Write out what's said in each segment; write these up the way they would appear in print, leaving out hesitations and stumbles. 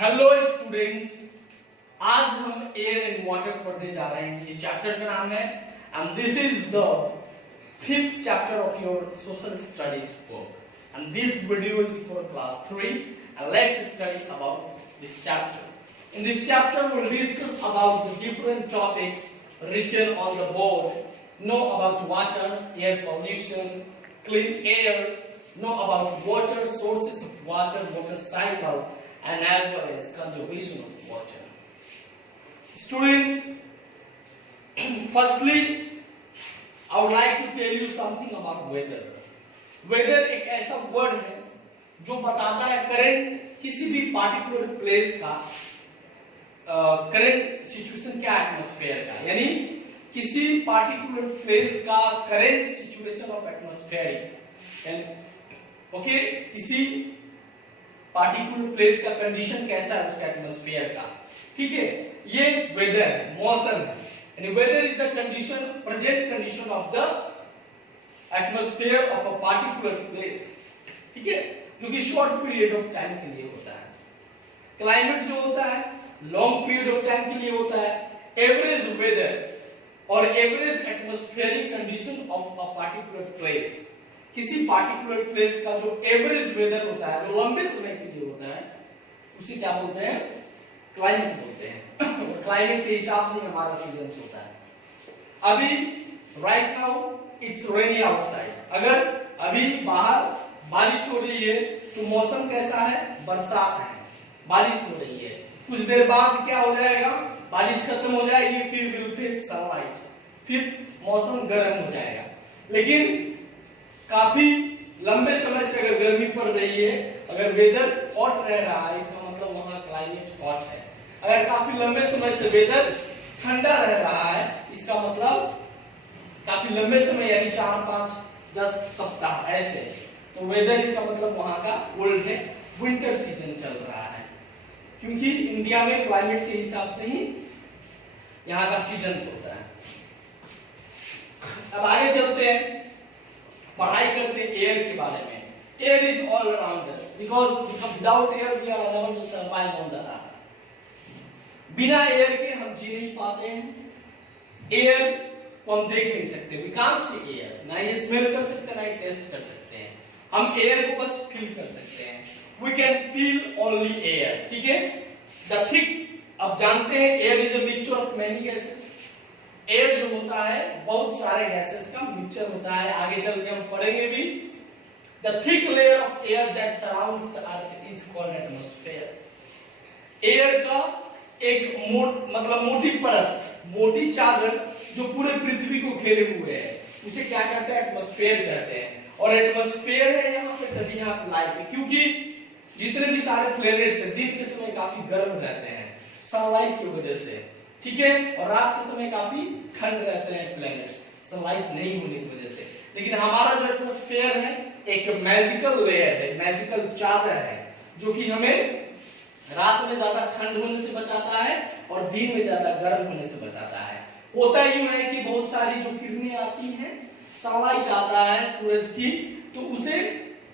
Hello students, आज हम air and water पढ़ने जा रहे हैं। ये चैप्टर का नाम है and this is the 5th chapter of your social studies book and this video is for class 3 and let's study about this chapter. In this chapter we will discuss about the different topics written on the board, know about water, air pollution, clean air, know about water, sources of water, water cycle, and as well as conservation of water. Students, firstly, I would like to tell you something about weather. Weather एक ऐसा word है जो बताता है current किसी भी particular place का current situation क्या एटमॉस्फेयर का, यानी किसी पार्टिकुलर प्लेस का current situation of atmosphere. Okay, किसी पार्टिकुलर प्लेस का कंडीशन कैसा है उसका एटमॉस्फेयर का। ठीक है, ये वेदर है, मौसम है, यानी weather is the condition, present condition of the atmosphere of a particular place. ठीक है, जो कि शॉर्ट पीरियड ऑफ टाइम के लिए होता है। क्लाइमेट जो होता है लॉन्ग पीरियड ऑफ टाइम के लिए होता है। एवरेज वेदर और average atmospheric condition of a particular place, किसी पार्टिकुलर प्लेस का जो एवरेज वेदर होता है, जो लंबे समय के लिए होता है, उसे क्या बोलते हैं? क्लाइमेट बोलते हैं। और क्लाइमेट के हिसाब से हमारा सीजन होता है। अभी right now it's rainy outside. अगर अभी बाहर बारिश हो रही है तो मौसम कैसा है? बरसात है, बारिश हो रही है। कुछ देर बाद क्या हो जाएगा? बारिश खत्म हो जाएगी, फिर विल फेस सनलाइट, फिर मौसम गर्म हो जाएगा। लेकिन काफी लंबे समय से अगर गर्मी पड़ रही है, अगर वेदर हॉट रह रहा है, इसका मतलब वहां क्लाइमेट हॉट है। अगर काफी लंबे समय से वेदर ठंडा रह रहा है, इसका मतलब काफी लंबे समय यानी 4, 5, 10 सप्ताह ऐसे, तो वेदर इसका मतलब वहां का कोल्ड है, विंटर सीजन चल रहा है। क्योंकि इंडिया में क्लाइमेट के हिसाब से ही यहाँ का सीजन होता है। अब आगे चलते हैं, पढ़ाई करते हैं एयर के बारे में। Air is all around us because without air we are unable to survive on the earth. बिना एयर के हम जी नहीं पाते हैं। एयर को हम देख नहीं सकते, वी कांट सी एयर, ना ये स्मेल कर सकते हैं, ना ये टेस्ट कर सकते हैं। हम एयर को बस फील कर सकते हैं। We can feel only air. ठीक है, the thick, अब जानते हैं air is a mixture of many gases. Air जो होता है बहुत सारे gases का मिक्सचर होता है। आगे चल के हम पढ़ेंगे भी। The thick layer of air that surrounds the earth is called atmosphere. Air का एक मोटी परत, मोटी चादर जो पूरे पृथ्वी को घेरे हुए है, उसे क्या कहते हैं? एटमॉस्फेयर कहते हैं। और एटमॉस्फेयर है यहाँ पे तभी यहाँ लाइफ है, क्योंकि जितने भी सारे प्लेनेट्स हैं दिन के समय काफी गर्म रहते हैं सनलाइट की वजह से। ठीक है, और रात के समय काफी ठंड रहते हैं प्लेनेट्स सनलाइट नहीं होने की वजह से। लेकिन हमारा जो एटमॉस्फेयर है एक मैजिकल लेयर है, मैजिकल चादर है, जो कि हमें रात में ज्यादा ठंड होने से बचाता है और दिन में ज्यादा गर्म होने से बचाता है। होता यूं है कि बहुत सारी जो किरणें आती हैं, सनलाइट आता है सूरज की, तो उसे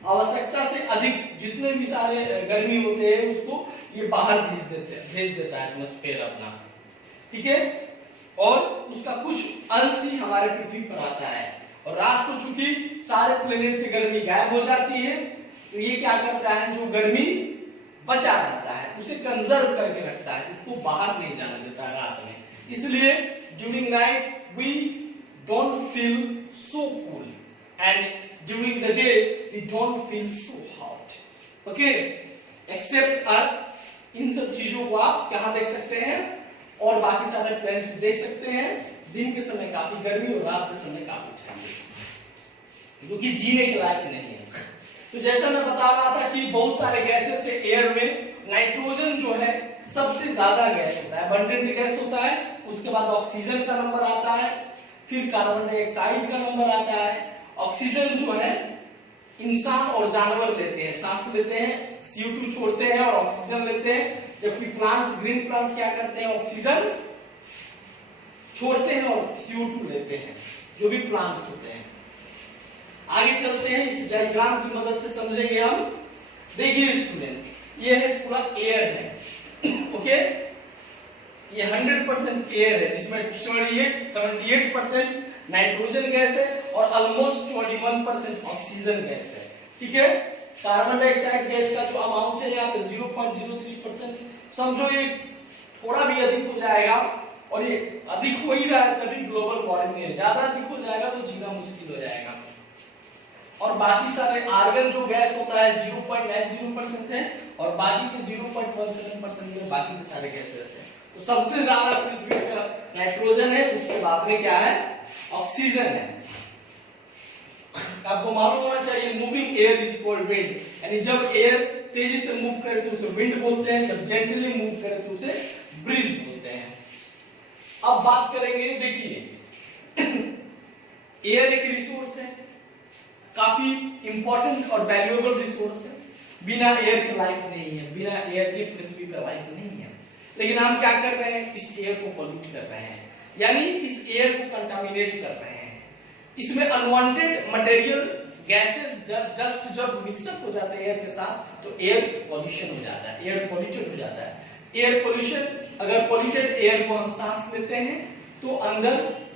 आवश्यकता से अधिक जितने भी सारे गर्मी होते हैं उसको ये बाहर भेज देता है एटमॉस्फेयर अपना। ठीक है, और उसका कुछ अंश ही हमारे पृथ्वी पर आता है। और रात को चूंकि सारे प्लेनेट से गर्मी गायब हो जाती है, तो ये क्या करता है? जो गर्मी बचा रहता है उसे कंजर्व करके रखता है, उसको बाहर नहीं जाने देता है रात में। इसलिए during night we don't feel so cool and during the day we don't feel so hot. Okay, except earth। इन सब चीजों को आप कहां देख सकते हैं? और बाकी सारे प्लैनेट देख सकते हैं। दिन के समय काफी गर्मी और रात के समय काफी ठंडी, जो कि जीने के लायक नहीं है। तो जैसा मैं बता रहा था कि बहुत सारे गैसेस से एयर में नाइट्रोजन जो है सबसे ज्यादा गैस होता है, अबंडेंट गैस होता है। उसके बाद ऑक्सीजन का नंबर आता है, फिर कार्बन डाइऑक्साइड का नंबर आता है। ऑक्सीजन जो है इंसान और जानवर लेते हैं, सांस लेते हैं, CO2 छोड़ते हैं और ऑक्सीजन लेते हैं। जबकि प्लांट्स, ग्रीन प्लांट्स क्या करते हैं? ऑक्सीजन छोड़ते हैं और CO2 लेते हैं, जो भी प्लांट्स होते हैं। आगे चलते हैं, इस डायग्राम की मदद से समझेंगे हम। देखिए स्टूडेंट्स, ये है पूरा एयर है, ओके, ये 100% एयर है जिसमें 78% नाइट्रोजन गैस है और ऑलमोस्ट 21% ऑक्सीजन गैस है। ठीक है, कार्बन डाइऑक्साइड गैस का जो अमाउंट है यहाँ पे 0.03%। समझो ये थोड़ा भी अधिक हो जाएगा, और ये अधिक हो ही रहा है तभी ग्लोबल वार्मिंग है, ज्यादा अधिक हो जाएगा तो जीना मुश्किल हो जाएगा। और बाकी सारे आर्गन जो गैस होता है 0.90% है, और बाकी के 0.17% में बाकी के सारे गैसेस हैं। तो सबसे ज्यादा पृथ्वी का नाइट्रोजन है, उसके बाद में क्या है, ऑक्सीजन है। आपको मालूम होना चाहिए moving air is called wind, यानी जब एयर तेजी से मूव करे तो उसे विंड बोलते हैं, जब जेंटली मूव करे तो उसे ब्रीज बोलते हैं। अब बात करेंगे, देखिए एयर एक रिसोर्स है, काफी इंपॉर्टेंट और वैल्यूएबल रिसोर्स है। बिना एयर की लाइफ नहीं है, बिना एयर की पृथ्वी पर लाइफ नहीं है। लेकिन हम क्या कर रहे हैं, इस एयर को पॉल्यूट कर रहे हैं, यानी इस एयर को कंटामिनेट कर रहे हैं। इसमें अनवांटेड मटेरियल गैसेस डस्ट जब मिक्सअप हो जाते हैं एयर के साथ तो एयर पॉल्यूशन हो जाता है, एयर पॉल्यूटेड हो जाता है। एयर पॉल्यूशन, अगर पॉल्यूटेड एयर को हम सांस लेते हैं तो अंदर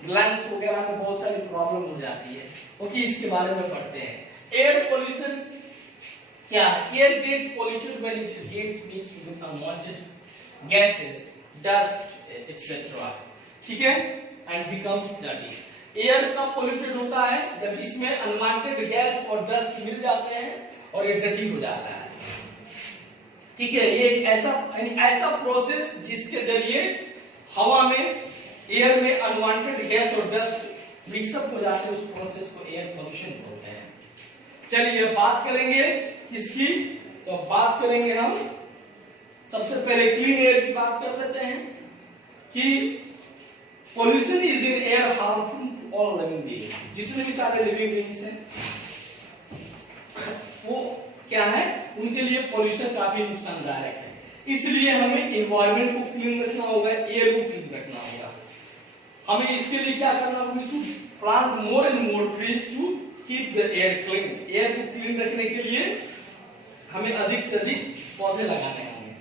लंग्स वगैरह में बहुत सारी प्रॉब्लम हो जाती है। ओके, इसके बारे में पढ़ते हैं। एयर पॉल्यूशन क्या है? Air gets polluted when it gets mixed with unwanted gases, dust etcetera. ठीक है, एंड बिकम्स डर्टी। एयर कब पॉल्यूटेड होता है? जब इसमें अनवांटेड गैस और डस्ट मिल जाते हैं और ये डर्टी हो जाता है। ठीक है, ये एक ऐसा प्रोसेस जिसके जरिए हवा में, एयर में अनवांटेड गैस और डस्ट मिक्सअप हो जाते हैं, उस प्रोसेस को एयर पॉल्यूशन बोलते हैं। चलिए बात करेंगे इसकी, तो बात करेंगे हम सबसे पहले क्लीन एयर की बात कर लेते हैं कि pollution is in air harmful to all living beings. जितने भी सारे लिविंग बीइंग्स हैं वो क्या है, उनके लिए पॉल्यूशन काफी नुकसानदायक है। इसलिए हमें एनवायरनमेंट को क्लीन रखना होगा, एयर को क्लीन रखना होगा। हमें इसके लिए क्या करना होगा, we should plant more and more trees to keep the air clean. Air को क्लीन रखने के लिए हमें अधिक से अधिक पौधे लगाने होंगे।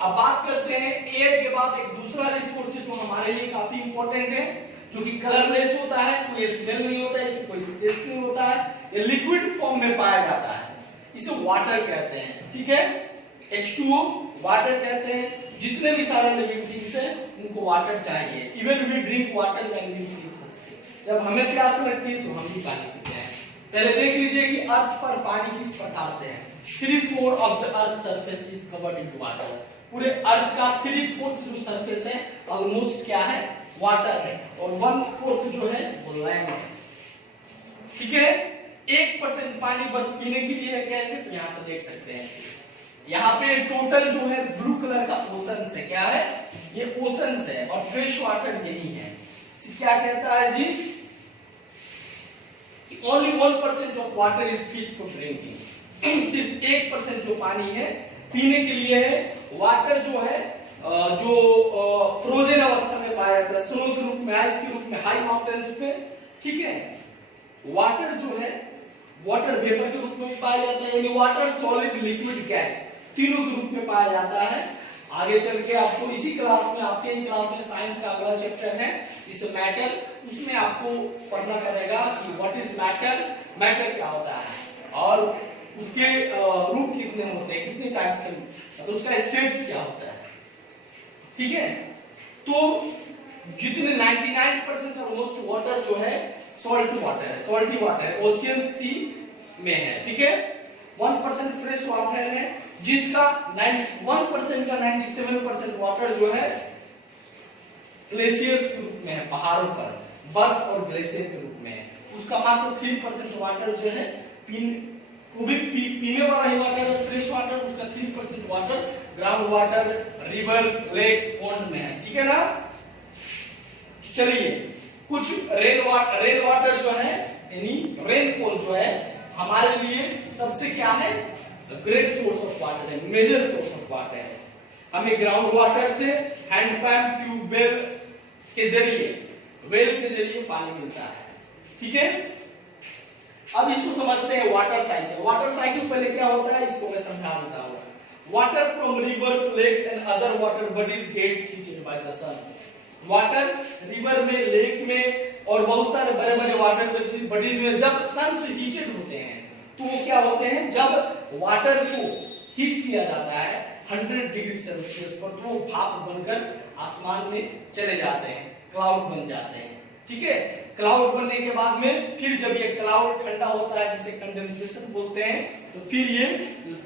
अब बात करते हैं एयर के बाद एक दूसरा रिसोर्स जो हमारे लिए काफी इंपॉर्टेंट है, जो कि कलरलेस होता है, कोई स्मेल नहीं होता है, इससे कोई टेस्ट नहीं होता है, ये लिक्विड फॉर्म में पाया जाता है, इसे वाटर कहते हैं। ठीक है, H2O वाटर कहते हैं। जितने भी सारे लिविंग थिंग्स हैं उनको वाटर चाहिए। Even we drink water when we feel thirsty। जब हमें प्यास लगती है तो हम भी पानी पीते हैं। पहले देख लीजिए कि अर्थ पर पानी किस प्रकार से है। 3/4 of the earth surface is covered in water. पूरे अर्थ का 3/4 जो सरफेस है ऑलमोस्ट क्या है, वाटर है, और 1/4 जो है वो लैंड है। ठीक है, 1% पानी बस पीने के लिए है। कैसे, तो यहाँ पर देख सकते हैं, यहाँ पे टोटल जो है ब्लू कलर का ओशंस है। क्या है, ये ओशंस है, और फ्रेश वाटर यही है। क्या कहता है जी, कि only 1% of water is fit for drinking. सिर्फ 1% जो पानी है पीने के लिए है। वाटर जो है जो फ्रोजन अवस्था में पाया जाता है, स्नो के रूप में, आइस के रूप में, हाई माउंटेन्स पे। ठीक है, वाटर जो है वाटर वेपर के रूप में भी पाया जाता है, यानी वाटर, सॉलिड, लिक्विड, गैस, तीनों के रूप में पाया जाता है। आगे चल के आपको इसी क्लास में, आपके ही क्लास में साइंस का अगला चैप्टर है इस मैटर, उसमें आपको पढ़ना पड़ेगा कि व्हाट इज मैटर, मैटर क्या होता है और उसके रूप कितने होते हैं, कितने टाइप्स के, तो उसका स्टेट्स क्या होता है। ठीक है, तो जितने 99% ऑलमोस्ट वाटर जो है सॉल्ट वाटर है, सॉल्टी वाटर है, ओशियन सी में है। ठीक है, 1% फ्रेश वाटर है, जिसका 1% का 97% वाटर जो है ग्लेशियर्स के रूप में है, पहाड़ों पर बर्फ और ग्लेशियर के रूप में है। उसका मात्र 3% वाटर जो है पीने वाला ही वाटर है, फ्रेश वाटर। उसका 3% water ground water, river, lake, pond में है। ठीक है ना। चलिए, कुछ रेन वाटर जो है, यानी रेनफॉल जो है हमारे लिए सबसे क्या है, ग्रेट सोर्स ऑफ वाटर है, मेजर सोर्स ऑफ वाटर है। हमें ग्राउंड वाटर से हैंडपंप, ट्यूबवेल के जरिए, वेल के जरिए पानी मिलता है। ठीक है, अब इसको समझते हैं वाटर साइकिल। वाटर साइकिल पहले क्या होता है इसको मैं समझा देता हूं। water from rivers, lakes and other water bodies gets heated by the sun. Water river में, लेक में और बहुत सारे बड़े बड़े वाटर बॉडीज में जब सन से हीटेड होते हैं तो वो क्या होते हैं, जब वाटर को हीट किया जाता है 100 डिग्री सेल्सियस पर तो वो भाप बनकर आसमान में चले जाते हैं, क्लाउड बन जाते हैं। ठीक है, क्लाउड बनने के बाद में फिर जब ये क्लाउड ठंडा होता है जिसे कंडेंसेशन बोलते हैं, तो फिर ये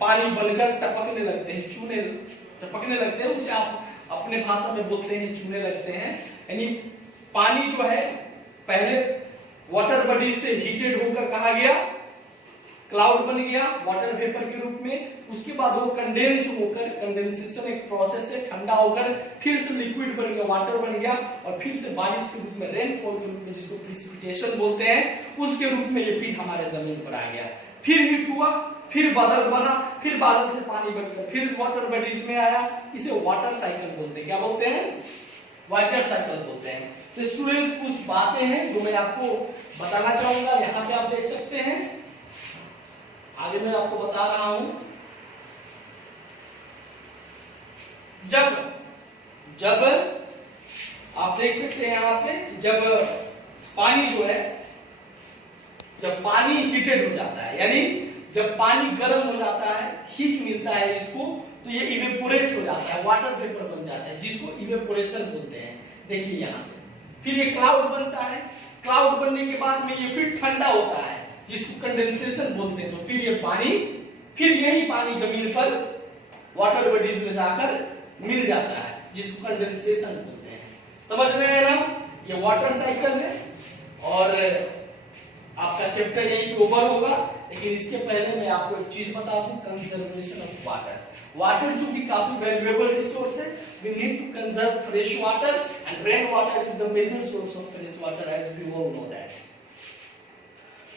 पानी बनकर टपकने लगते हैं, टपकने लगते हैं, उसे आप अपने भाषा में बोलते हैं चूने लगते हैं। यानी पानी जो है पहले वाटर बॉडी से हीटेड होकर कहा गया क्लाउड बन गया वाटर वेपर के रूप में, उसके बाद वो कंडेंस होकर, कंडेंसेशन एक प्रोसेस है, ठंडा होकर फिर से लिक्विड बन गया, वाटर बन गया और फिर से बारिश के रूप में, रेनफॉल के रूप में जिसको प्रिसिपिटेशन बोलते हैं, उसके रूप में ये फिर हमारे जमीन पर आ गया, फिर हीट हुआ, फिर बादल बना, फिर बादल से पानी बनकर फिर वाटर बॉडीज में आया, इसे वाटर साइकिल बोलते हैं। क्या बोलते हैं? वाटर साइकिल बोलते हैं। तो स्टूडेंट्स कुछ बातें हैं जो मैं आपको बताना चाहूंगा, यहाँ पे आप देख सकते हैं, आगे मैं आपको बता रहा हूं। जब आप देख सकते हैं यहाँ पे, जब पानी जो है, जब पानी हीटेड हो जाता है, यानी जब पानी गर्म हो जाता है, हीट मिलता है इसको, तो ये इवेपोरेट हो जाता है, वाटर वेपर बन जाता है, जिसको इवेपोरेशन बोलते हैं। देखिए यहां से फिर ये क्लाउड बनता है, क्लाउड बनने के बाद में ये फिर ठंडा होता है, जिसको कंडेंसेशन बोलते हैं। तो फिर ये पानी, फिर यही पानी जमीन पर वाटर बॉडीज में जाकर मिल जाता है, जिसको कंडेंसेशन बोलते हैं। समझ रहे हैं ना? ये वाटर साइकिल है और आपका चैप्टर यही पे ओवर होगा। लेकिन इसके पहले मैं आपको एक चीज बता दूं, कंजर्वेशन ऑफ वाटर। वाटर जो कि काफी वैल्यूएबल रिसोर्स है, we need to conserve fresh water and rain water is the major source of fresh water as we all know that.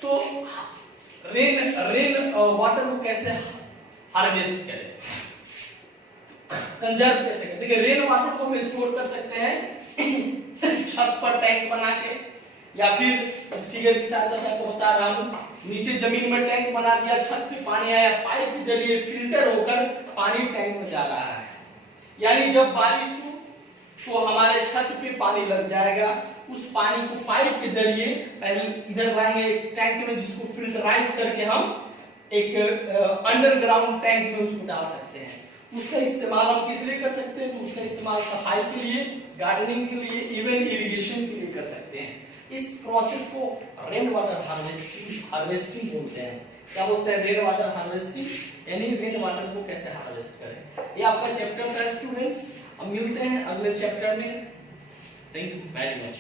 तो रेन वाटर को कैसे हार्वेस्ट करें, कंजर्व कैसे करें? देखिए रेन वाटर को हम स्टोर कर सकते हैं छत पर टैंक बना के, या फिर इस फिगर की सहायता से आपको बता रहा हूं, नीचे जमीन में टैंक बना दिया, छत पे पानी आया, पाइप के जरिए फिल्टर होकर पानी टैंक में जा रहा है। यानी जब बारिश हो तो हमारे छत पे पानी लग जाएगा, उस पानी को पाइप के जरिए पहले इधर लाएंगे टैंक में, जिसको फिल्टराइज करके हम एक अंडरग्राउंड टैंक में उसको डाल सकते हैं। उसका इस्तेमाल हम किस लिए कर सकते हैं? तो उसका इस्तेमाल सफाई के लिए, गार्डनिंग के लिए, इवन इरिगेशन के लिए कर सकते हैं। इस प्रोसेस को रेन वाटर हार्वेस्टिंग बोलते हैं। क्या बोलते हैं? रेन वाटर हार्वेस्टिंग, यानी रेन वाटर को कैसे हार्वेस्ट करें। ये आपका चैप्टर था स्टूडेंट्स। अब मिलते हैं अगले चैप्टर में। Thank you very much.